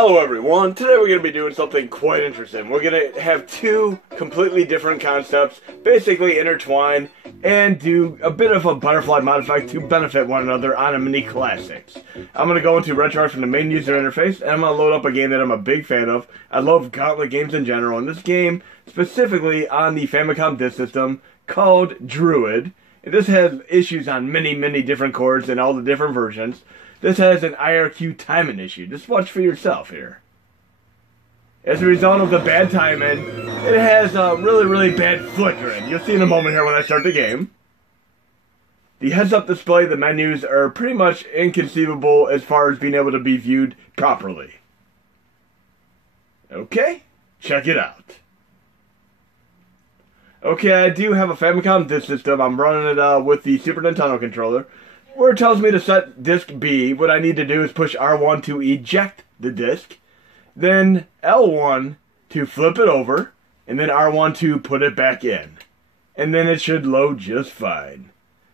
Hello everyone, today we're going to be doing something quite interesting. We're going to have two completely different concepts basically intertwine and do a bit of a butterfly modify to benefit one another on a mini classics. I'm going to go into RetroArch from the main user interface and I'm going to load up a game that I'm a big fan of. I love Gauntlet games in general, and this game specifically on the Famicom Disk System called Druid. This has issues on many different cores and all the different versions. This has an IRQ timing issue. Just watch for yourself here. As a result of the bad timing, it has a really bad flickering. You'll see in a moment here when I start the game. The heads-up display, the menus are pretty much inconceivable as far as being able to be viewed properly. Okay, check it out. Okay, I do have a Famicom Disk System. I'm running it with the Super Nintendo controller. Where it tells me to set disk B, what I need to do is push R1 to eject the disk, then L1 to flip it over, and then R1 to put it back in. And then it should load just fine.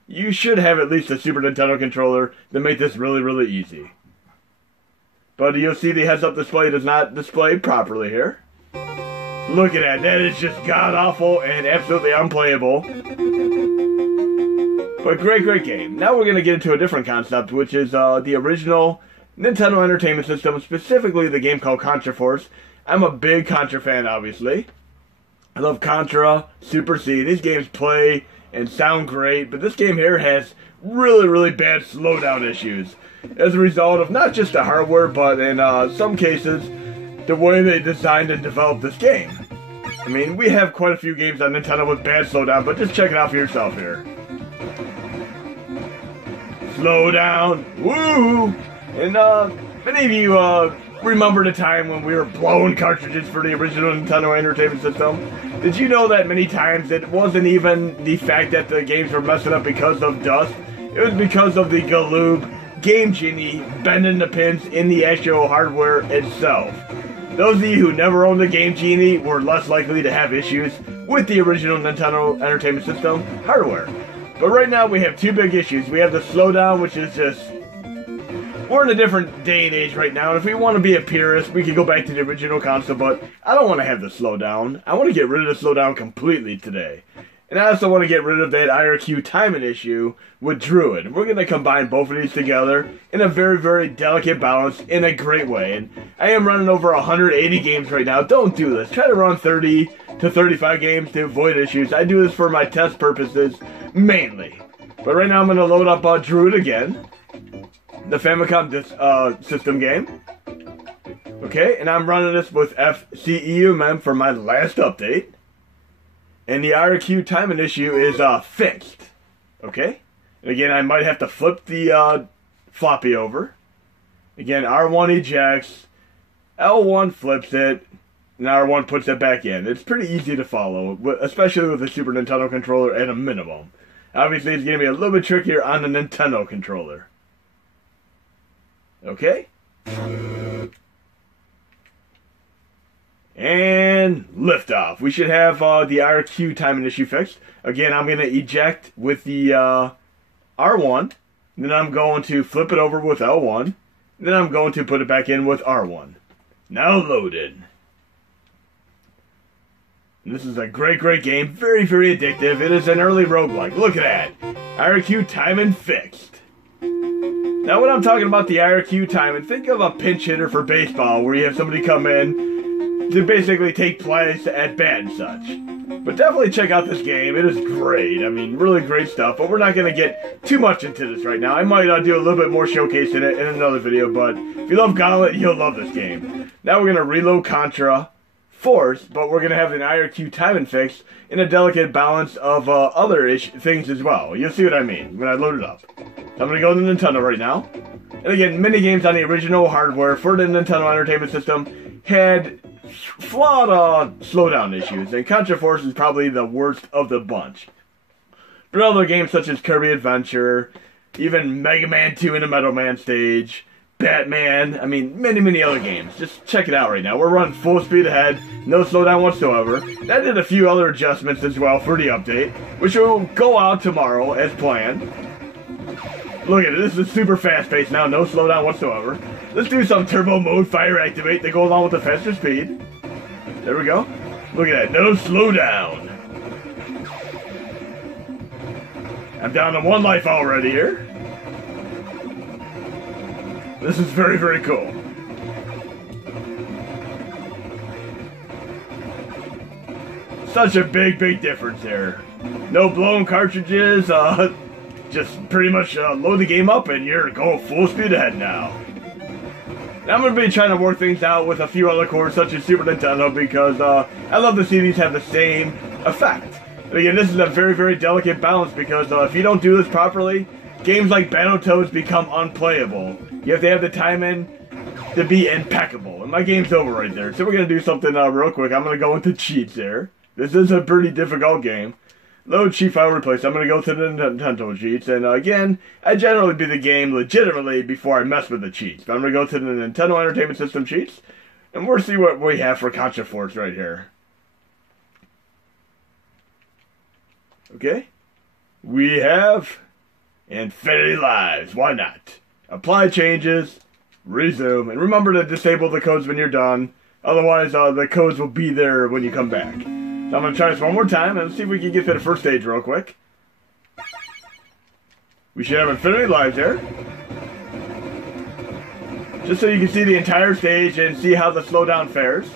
You should have at least a Super Nintendo controller to make this really easy. But you'll see the heads-up display does not display properly here. Look at that, that is just god-awful and absolutely unplayable. But great game. Now we're going to get into a different concept, which is the original Nintendo Entertainment System, specifically the game called Contra Force. I'm a big Contra fan, obviously. I love Contra, Super C. These games play and sound great, but this game here has really bad slowdown issues as a result of not just the hardware, but in some cases, the way they designed and developed this game. I mean, we have quite a few games on Nintendo with bad slowdown, but just check it out for yourself here. Slowdown, woo! And many of you remember the time when we were blowing cartridges for the original Nintendo Entertainment System. Did you know that many times it wasn't even the fact that the games were messing up because of dust? It was because of the Galoob Game Genie bending the pins in the actual hardware itself. Those of you who never owned the Game Genie were less likely to have issues with the original Nintendo Entertainment System hardware. But right now we have two big issues. We have the slowdown, which is just... We're in a different day and age right now, and if we want to be a purist, we could go back to the original console, but I don't want to have the slowdown. I want to get rid of the slowdown completely today. And I also want to get rid of that IRQ timing issue with Druid. We're going to combine both of these together in a very delicate balance in a great way. And I am running over 180 games right now. Don't do this. Try to run 30 to 35 games to avoid issues. I do this for my test purposes mainly. But right now I'm going to load up Druid again. The Famicom system game. Okay, and I'm running this with FCEUM for my last update. And the IRQ timing issue is fixed. Okay? And again, I might have to flip the floppy over. Again, R1 ejects, L1 flips it, and R1 puts it back in. It's pretty easy to follow, especially with the Super Nintendo controller at a minimum. Obviously, it's going to be a little bit trickier on the Nintendo controller. Okay? And liftoff. We should have the IRQ timing issue fixed. Again, I'm going to eject with the R1. Then I'm going to flip it over with L1. Then I'm going to put it back in with R1. Now loaded. And this is a great game. Very addictive. It is an early roguelike. Look at that. IRQ timing fixed. Now when I'm talking about the IRQ timing, think of a pinch hitter for baseball where you have somebody come in to basically take plays at bat and such. But definitely check out this game. It is great. I mean, really great stuff. But we're not going to get too much into this right now. I might do a little bit more showcase in it in another video. But if you love Gauntlet, you'll love this game. Now we're going to reload Contra Force. But we're going to have an IRQ timing fix in a delicate balance of other things as well. You'll see what I mean when I load it up. I'm going to go to Nintendo right now. And again, many games on the original hardware for the Nintendo Entertainment System had flawed slowdown issues, and Contra Force is probably the worst of the bunch. But other games such as Kirby Adventure, even Mega Man 2 in the Metal Man stage, Batman, I mean, many other games. Just check it out right now. We're running full speed ahead, no slowdown whatsoever. I did a few other adjustments as well for the update, which will go out tomorrow as planned. Look at it, this is super fast paced now, no slowdown whatsoever. Let's do some turbo mode fire activate that goes along with the faster speed. There we go. Look at that, no slowdown. I'm down to 1 life already here. This is very, very cool. Such a big, big difference there. No blown cartridges, just pretty much load the game up and you're going full speed ahead now. Now I'm going to be trying to work things out with a few other cores such as Super Nintendo because I love to see these have the same effect. But again, this is a very, very delicate balance because if you don't do this properly, games like BattleToads become unplayable. You have to have the timing to be impeccable. And my game's over right there. So we're going to do something real quick. I'm going to go into cheats there. This is a pretty difficult game. Load cheat file replace. I'm going to go to the Nintendo cheats. And again, I generally beat the game legitimately before I mess with the cheats. But I'm going to go to the Nintendo Entertainment System cheats. And we'll see what we have for Contra Force right here. Okay. We have Infinity Lives. Why not? Apply changes. Resume. And remember to disable the codes when you're done. Otherwise, the codes will be there when you come back. So I'm going to try this one more time, and let's see if we can get to the first stage real quick. We should have Infinity Lives there. Just so you can see the entire stage and see how the slowdown fares.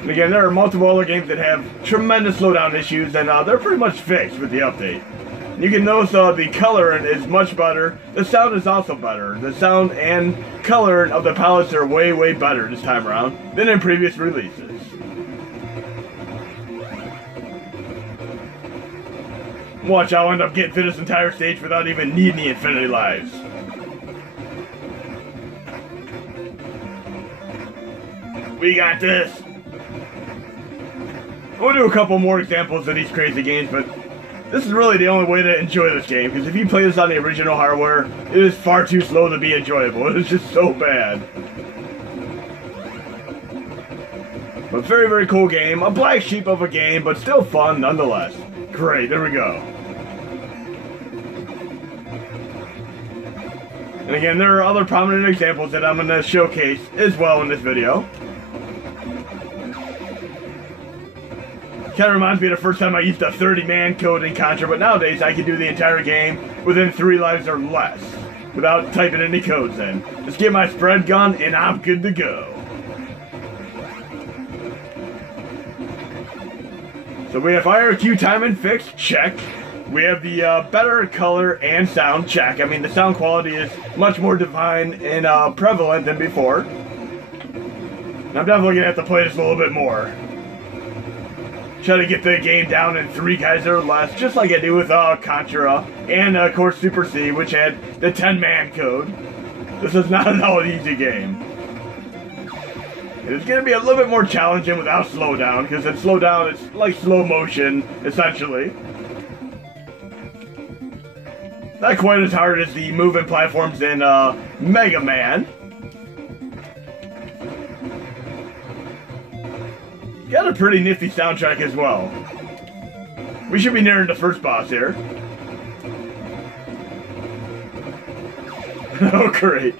And again, there are multiple other games that have tremendous slowdown issues, and they're pretty much fixed with the update. You can notice the coloring is much better. The sound is also better. The sound and coloring of the palettes are way, way better this time around than in previous releases. Watch, I'll end up getting through this entire stage without even needing the Infinity Lives. We got this. We'll do a couple more examples of these crazy games, but this is really the only way to enjoy this game, because if you play this on the original hardware, it is far too slow to be enjoyable. It is just so bad. But very, very cool game. A black sheep of a game, but still fun nonetheless. Great, there we go. And again, there are other prominent examples that I'm going to showcase as well in this video. Kind of reminds me of the first time I used a 30-man code in Contra, but nowadays I can do the entire game within 3 lives or less without typing any codes in. Just get my spread gun and I'm good to go. So we have IRQ timing fixed, check. We have the better color and sound, check. I mean, the sound quality is much more divine and prevalent than before. And I'm definitely going to have to play this a little bit more. Try to get the game down in 3 guys or less, just like I do with Contra and, of course, Super C, which had the 10-man code. This is not at all an easy game. It's going to be a little bit more challenging without slowdown, because in slowdown it's like slow motion, essentially. Not quite as hard as the moving platforms in Mega Man. Got a pretty nifty soundtrack as well. We should be nearing the first boss here. Oh, great.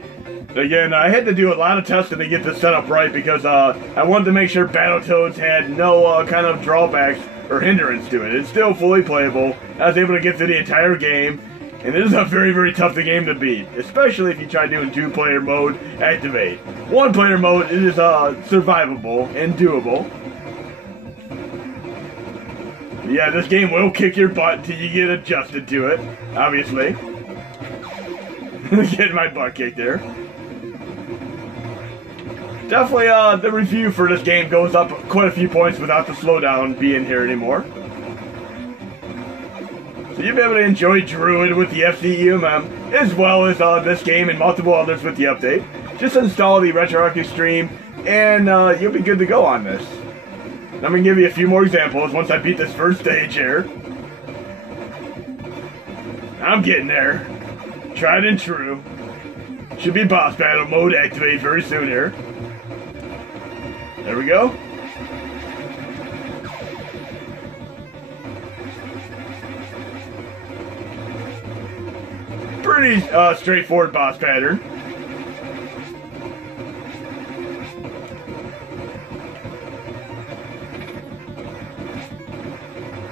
Again, I had to do a lot of testing to get this set up right because I wanted to make sure BattleToads had no kind of drawbacks or hindrance to it. It's still fully playable. I was able to get through the entire game, and it is a very, very tough game to beat, especially if you try doing 2-player mode activate. 1-player mode is survivable and doable. Yeah, this game will kick your butt until you get adjusted to it, obviously. Getting my butt kicked there. Definitely, the review for this game goes up quite a few points without the slowdown being here anymore. So you'll be able to enjoy Druid with the FCEMM, as well as this game and multiple others with the update. Just install the retroactive stream, and you'll be good to go on this. I'm going to give you a few more examples once I beat this first stage here. I'm getting there. Tried and true. Should be boss battle mode activated very soon here. There we go. Pretty straightforward boss pattern.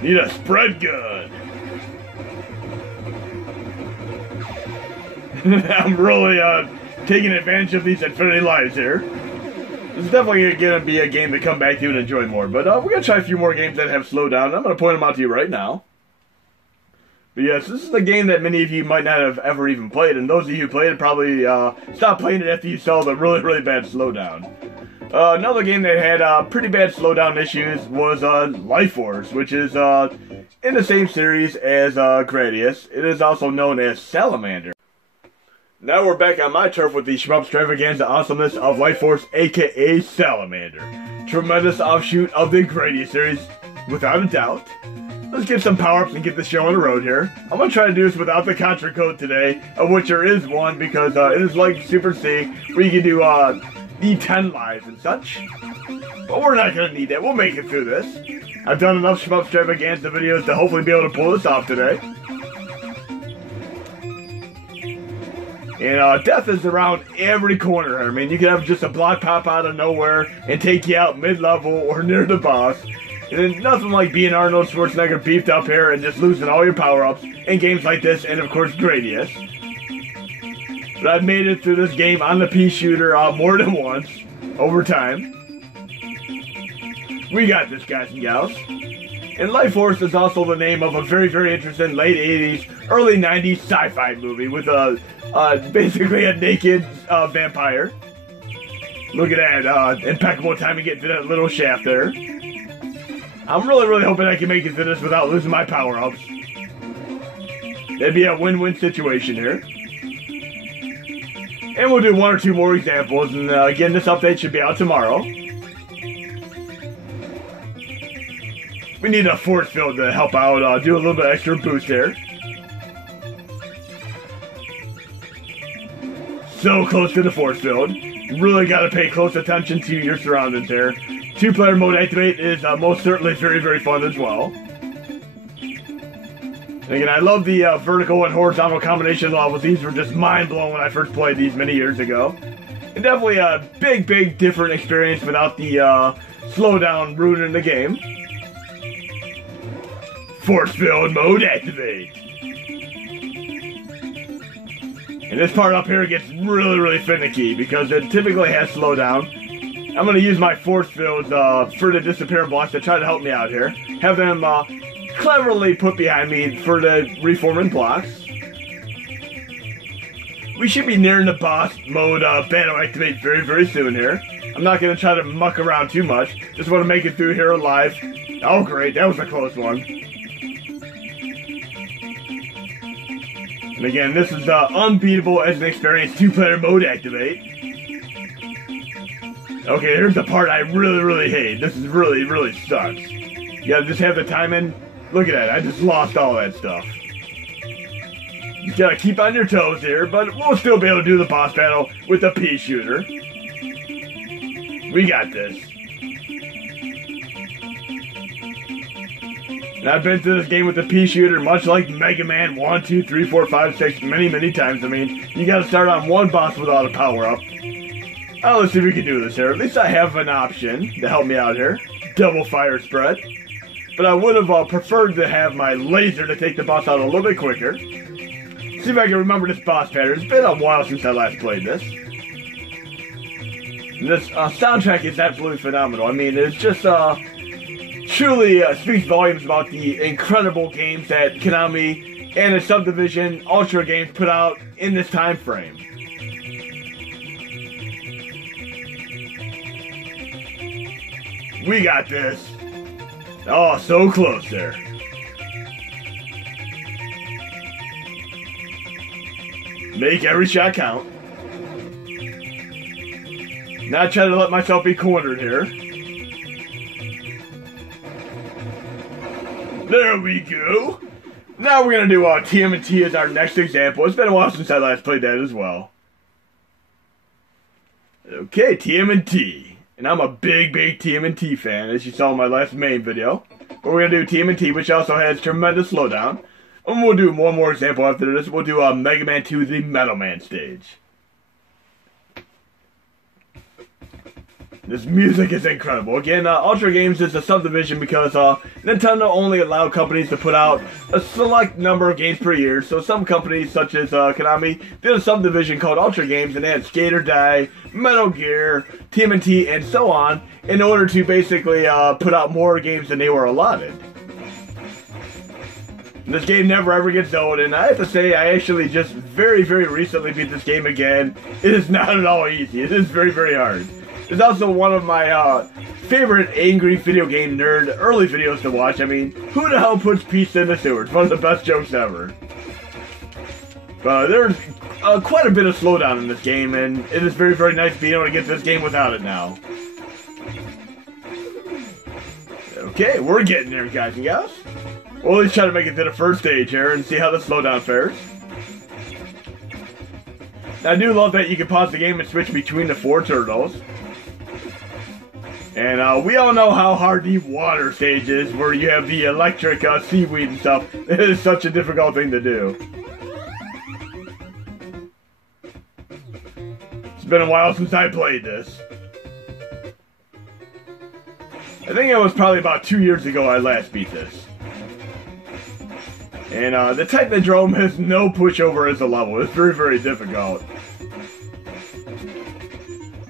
Need a spread gun. I'm really taking advantage of these infinity lives here. This is definitely going to be a game to come back to and enjoy more. But we're going to try a few more games that have Slowdown. I'm going to point them out to you right now. But yes, this is a game that many of you might not have ever even played. And those of you who played it probably stopped playing it after you saw the really, really bad Slowdown. Another game that had pretty bad Slowdown issues was Life Force, which is in the same series as Gradius. It is also known as Salamander. Now we're back on my turf with the Shmup Extravaganza awesomeness of Life Force, aka Salamander. Tremendous offshoot of the Gradius series, without a doubt. Let's get some power-ups and get the show on the road here. I'm going to try to do this without the Contra code today, of which there is one, because it is like Super C, where you can do D10 lives and such. But we're not going to need that. We'll make it through this. I've done enough Shmup Extravaganza videos to hopefully be able to pull this off today. And death is around every corner. I mean, you can have just a block pop out of nowhere and take you out mid-level or near the boss. And then nothing like being Arnold Schwarzenegger beefed up here and just losing all your power-ups in games like this and, of course, Gradius. But I've made it through this game on the pea shooter more than once, over time. We got this, guys and gals. And Life Force is also the name of a very, very interesting late 80s, early 90s sci-fi movie with basically a naked vampire. Look at that, impeccable timing to get to that little shaft there. I'm really, really hoping I can make it to this without losing my power-ups. That'd be a win-win situation here. And we'll do one or two more examples, and again, this update should be out tomorrow. We need a force field to help out, do a little bit extra boost here. So close to the force field. Really got to pay close attention to your surroundings here. Two-player mode activate is most certainly very, very fun as well. And again, I love the vertical and horizontal combination levels. These were just mind-blowing when I first played these many years ago. And definitely a big, big different experience without the slowdown ruining the game. Force field mode activate. And this part up here gets really, really finicky because it typically has slowdown. I'm going to use my force fields for the disappear blocks to try to help me out here. Have them cleverly put behind me for the reforming blocks. We should be nearing the boss mode battle activate very, very soon here. I'm not going to try to muck around too much. Just want to make it through here alive. Oh great, that was a close one. And again, this is unbeatable as an experience, two-player mode activate. Okay, here's the part I really, really hate. This is really, really sucks. You gotta just have the timing. Look at that, I just lost all that stuff. You gotta keep on your toes here, but we'll still be able to do the boss battle with the pea shooter. We got this. And I've been through this game with the pea shooter, much like Mega Man 1, 2, 3, 4, 5, 6, many, many times. I mean, you gotta start on one boss without a power-up. Let's see if we can do this here. At least I have an option to help me out here. Double fire spread. But I would have preferred to have my laser to take the boss out a little bit quicker. See if I can remember this boss pattern. It's been a while since I last played this. And this soundtrack is absolutely phenomenal. I mean, it's just truly speaks volumes about the incredible games that Konami and its subdivision Ultra Games put out in this time frame. We got this. Oh, so close there. Make every shot count. Not trying to let myself be cornered here. There we go. Now we're going to do TMNT as our next example. It's been a while since I last played that as well. Okay, TMNT. And I'm a big, big TMNT fan, as you saw in my last main video. But we're going to do TMNT, which also has tremendous slowdown. And we'll do one more example after this. We'll do Mega Man 2, the Metal Man stage. This music is incredible. Again, Ultra Games is a subdivision because Nintendo only allowed companies to put out a select number of games per year, so some companies, such as Konami, did a subdivision called Ultra Games, and they had Skate or Die, Metal Gear, TMNT, and so on, in order to basically put out more games than they were allotted. This game never ever gets old, and I have to say, I actually just very recently beat this game again. It is not at all easy. It is very hard. It's also one of my favorite angry video game nerd early videos to watch. I mean, who the hell puts pizza in the sewer? It's one of the best jokes ever. There's quite a bit of slowdown in this game, and it is very nice being able to get this game without it now. Okay, we're getting there, guys and gals. We'll at least try to make it to the first stage here and see how the slowdown fares. I do love that you can pause the game and switch between the 4 turtles. And we all know how hard the water stage is, where you have the electric seaweed and stuff. It is such a difficult thing to do. It's been a while since I played this. I think it was probably about 2 years ago I last beat this. And the Technodrome has no pushover as a level. It's very difficult.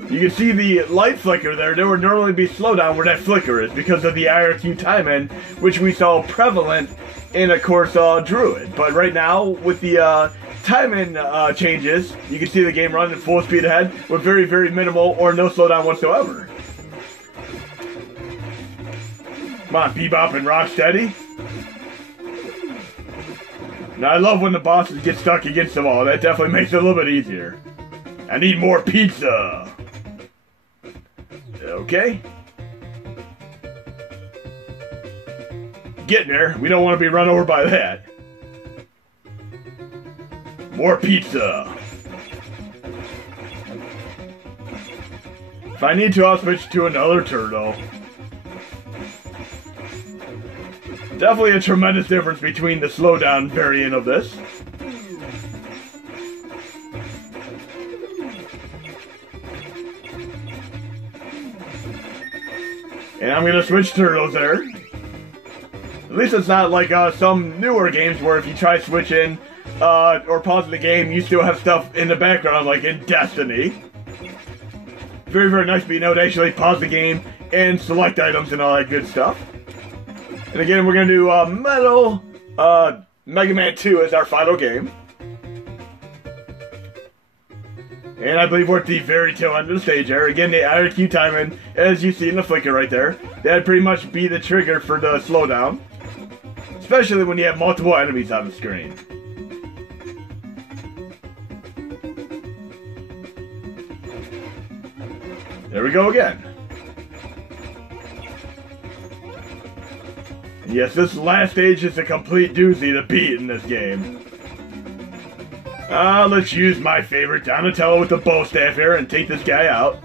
You can see the light flicker there. There would normally be slowdown where that flicker is because of the IRQ timing, which we saw prevalent in, of course, Druid. But right now, with the timing changes, you can see the game running at full speed ahead with very minimal or no slowdown whatsoever. Come on, Bebop and Rocksteady. Now, I love when the bosses get stuck against the wall. That definitely makes it a little bit easier. I need more pizza. Okay. Getting there. We don't want to be run over by that. More pizza. If I need to, I'll switch to another turtle. Definitely a tremendous difference between the slowdown variant of this. And I'm gonna switch turtles there. At least it's not like some newer games where if you try switching or pausing the game, you still have stuff in the background like in Destiny. Very nice being able to actually pause the game and select items and all that good stuff. And again, we're going to do Mega Man 2 as our final game. And I believe we're at the very tail end of the stage here. Again, the IRQ timing, as you see in the flicker right there, that'd pretty much be the trigger for the slowdown. Especially when you have multiple enemies on the screen. There we go again. Yes, this last stage is a complete doozy to beat in this game. Let's use my favorite Donatello with the bow staff here and take this guy out.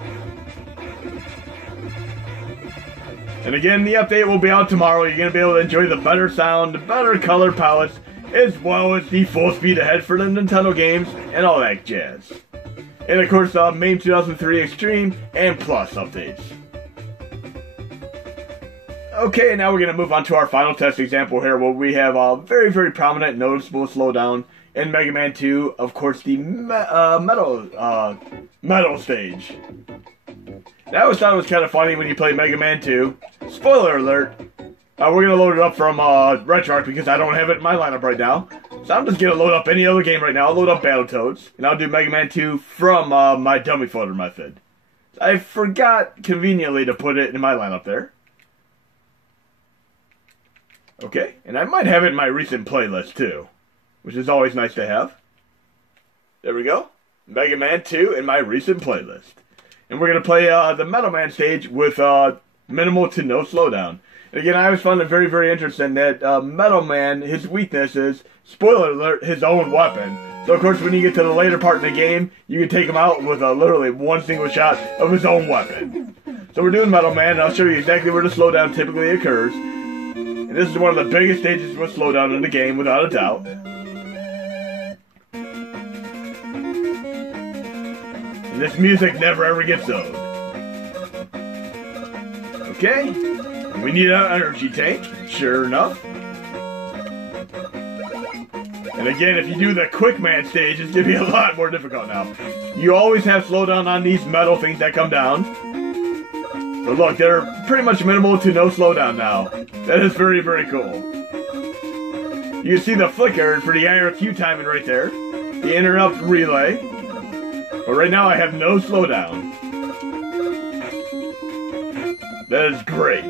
And again, the update will be out tomorrow. You're going to be able to enjoy the better sound, better color palettes, as well as the full speed ahead for the Nintendo games and all that jazz. And of course, MAME 2003 Extreme and Plus updates. Okay, now we're going to move on to our final test example here, where we have a very prominent, noticeable slowdown in Mega Man 2. Of course, the metal stage. Now, I always thought it was kind of funny when you play Mega Man 2. Spoiler alert. We're going to load it up from RetroArch because I don't have it in my lineup right now. So I'm just going to load up any other game right now. I'll load up BattleToads, and I'll do Mega Man 2 from my dummy folder method. I forgot conveniently to put it in my lineup there. Okay, and I might have it in my recent playlist too, which is always nice to have. There we go. Mega Man 2 in my recent playlist. And we're going to play the Metal Man stage with minimal to no slowdown. And again, I always found it very interesting that Metal Man, his weakness is, spoiler alert, his own weapon. So of course, when you get to the later part of the game, you can take him out with literally one single shot of his own weapon. So we're doing Metal Man, and I'll show you exactly where the slowdown typically occurs. And this is one of the biggest stages with slowdown in the game, without a doubt. And this music never ever gets old. Okay. We need an energy tank, sure enough. And again, if you do the quick man stage, it's gonna be a lot more difficult now. You always have slowdown on these metal things that come down. But look, they're pretty much minimal to no slowdown now. That is very, very cool. You can see the flicker for the IRQ timing right there. The interrupt relay. But right now I have no slowdown. That is great.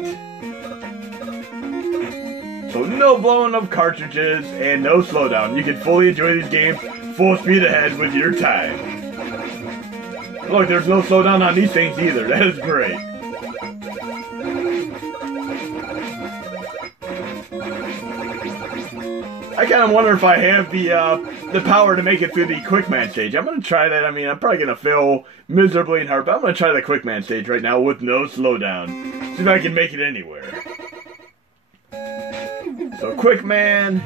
So no blowing of cartridges and no slowdown. You can fully enjoy these games full speed ahead with your time. Look, there's no slowdown on these things either. That is great. I kind of wonder if I have the power to make it through the quick man stage. I'm going to try that. I mean, I'm probably going to fail miserably and hard, but I'm going to try the quick man stage right now with no slowdown. See if I can make it anywhere. So quick man.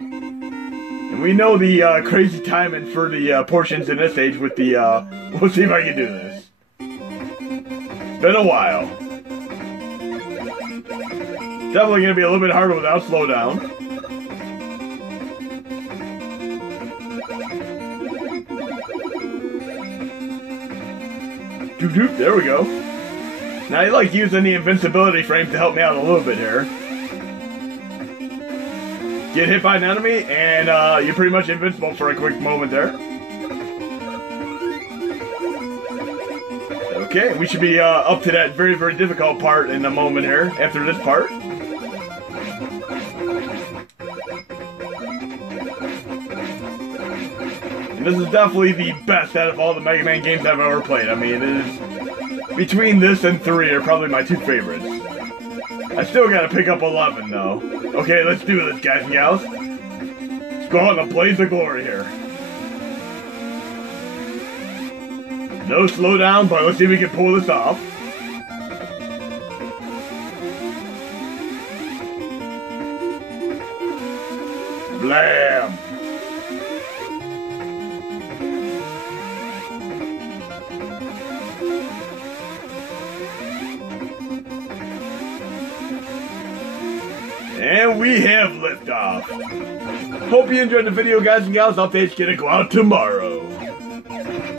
And we know the crazy timing for the portions in this stage with the, we'll see if I can do this. It's been a while. Definitely going to be a little bit harder without slowdown. Doop, there we go. Now I like using the invincibility frame to help me out a little bit here. Get hit by an enemy, and you're pretty much invincible for a quick moment there. Okay, we should be up to that very, very difficult part in a moment here, after this part. And this is definitely the best out of all the Mega Man games I've ever played. I mean, it is... Between this and 3 are probably my two favorites. I still gotta pick up 11, though. Okay, let's do this, guys and gals. Let's go out in a blaze of glory here. No slowdown, but let's see if we can pull this off. Blam! And we have liftoff. Hope you enjoyed the video, guys and gals. Updates gonna go out tomorrow.